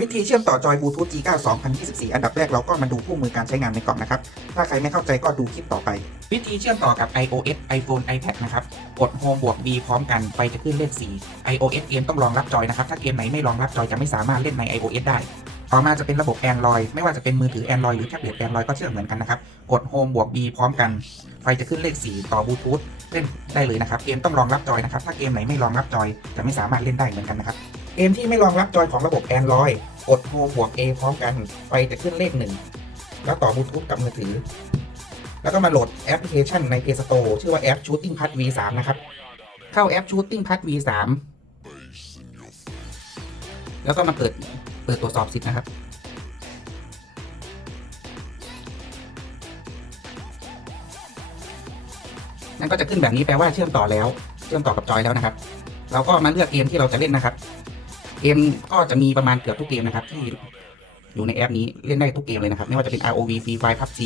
วิธีเชื่อมต่อจอยบลูทูธ G9 2024 อันดับแรกเราก็มาดูคู่มือการใช้งานในกล่องนะครับ ถ้าใครไม่เข้าใจก็ดูคลิปต่อไป วิธีเชื่อมต่อกับ iOS iPhone iPad นะครับ กด Home บวก V พร้อมกัน ไฟจะขึ้นเลข 4 iOS เกมต้องรองรับจอยนะครับ ถ้าเกมไหนไม่รองรับจอยจะไม่สามารถเล่นใน iOS ได้ ต่อมาจะเป็นระบบ Android ไม่ว่าจะเป็นมือถือ Android หรือแท็บเล็ต Android ก็เชื่อมเหมือนกันนะครับ กด Home บวก V พร้อมกัน ไฟจะขึ้นเลข 4 ต่อบลูทูธ เล่นได้เลยนะครับ เกมต้องรองรับจอยนะครับ ถ้าเกมไหนไม่รองรับจอยจะไม่สามารถเล่นได้เหมือนกันนะครับ เกมที่ไม่รองรับจอยของระบบ Android กด Home บวก A พร้อมกันไฟจะขึ้นเลขหนึ่งแล้วต่อบลูทูธกับมือถือ แล้วก็มาโหลดแอปพลิเคชันใน Play Store ชื่อว่าแอป Shooting Pad V3 นะครับ เข้าแอป Shooting Pad V3 แล้วก็มาเปิดเปิดตรวจสอบสิทธิ์นะครับ นั่นก็จะขึ้นแบบนี้แปลว่าเชื่อมต่อแล้ว เชื่อมต่อกับจอยแล้วนะครับ เราก็มาเลือกเกมที่เราจะเล่นนะครับ เกมก็จะมีประมาณเกือบทุกเกมนะครับที่อยู่ในแอปนี้เล่นได้ทุกเกมเลยนะครับ ไม่ว่าจะเป็น ROV Free Fire PUBG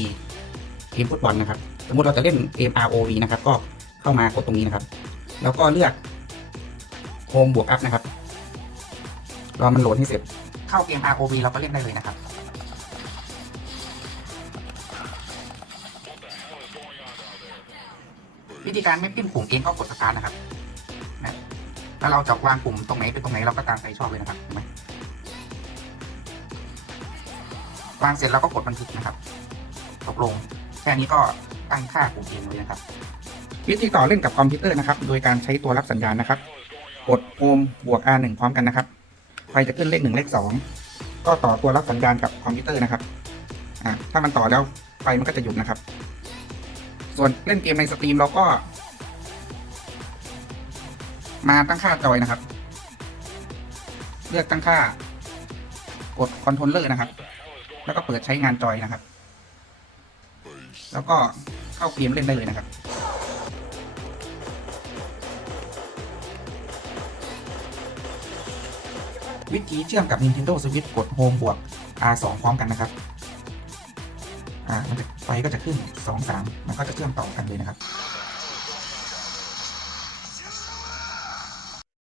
เกมฟุตบอลนะครับ สมมติเราจะเล่นเกม ROV นะครับ ก็เข้ามากดตรงนี้นะครับ แล้วก็เลือก Home บวก Up นะครับรอมันโหลดให้เสร็จ เข้าเกม ROV เราก็เล่นได้เลยนะครับ วิธีการไม่ปิ้นปุ่มเองก็กดสตาร์ทนะครับ ถ้าเราจะวางปุ่มตรงไหนเป็นตรงไหนเราก็ตามใจชอบเลยนะครับเห็นไหมวางเสร็จเราก็กดบันทึกนะครับ ตกลงแค่นี้ก็ตั้งค่าปุ่มเองเลยนะครับ วิธีต่อเล่นกับคอมพิวเตอร์นะครับ โดยการใช้ตัวรับสัญญาณนะครับ กดโฮมบวก R1 พร้อมกันนะครับไฟจะขึ้นเลขหนึ่งเลขสองก็ต่อตัวรับสัญญาณกับคอมพิวเตอร์นะครับอ่ถ้ามันต่อแล้วไฟมันก็จะหยุดนะครับ ส่วนเล่นเกมในสตรีมเราก็ มาตั้งค่าจอยนะครับ เลือกตั้งค่ากดคอนโทรลเลอร์นะครับ แล้วก็เปิดใช้งานจอยนะครับ แล้วก็เข้าเกมเล่นได้เลยนะครับวิธีเชื่อมกับ Nintendo Switch กด Home บวก R2 พร้อมกันนะครับ อ่า มันจะไฟก็จะขึ้น 2 3 มันก็จะเชื่อมต่อกันเลยนะครับ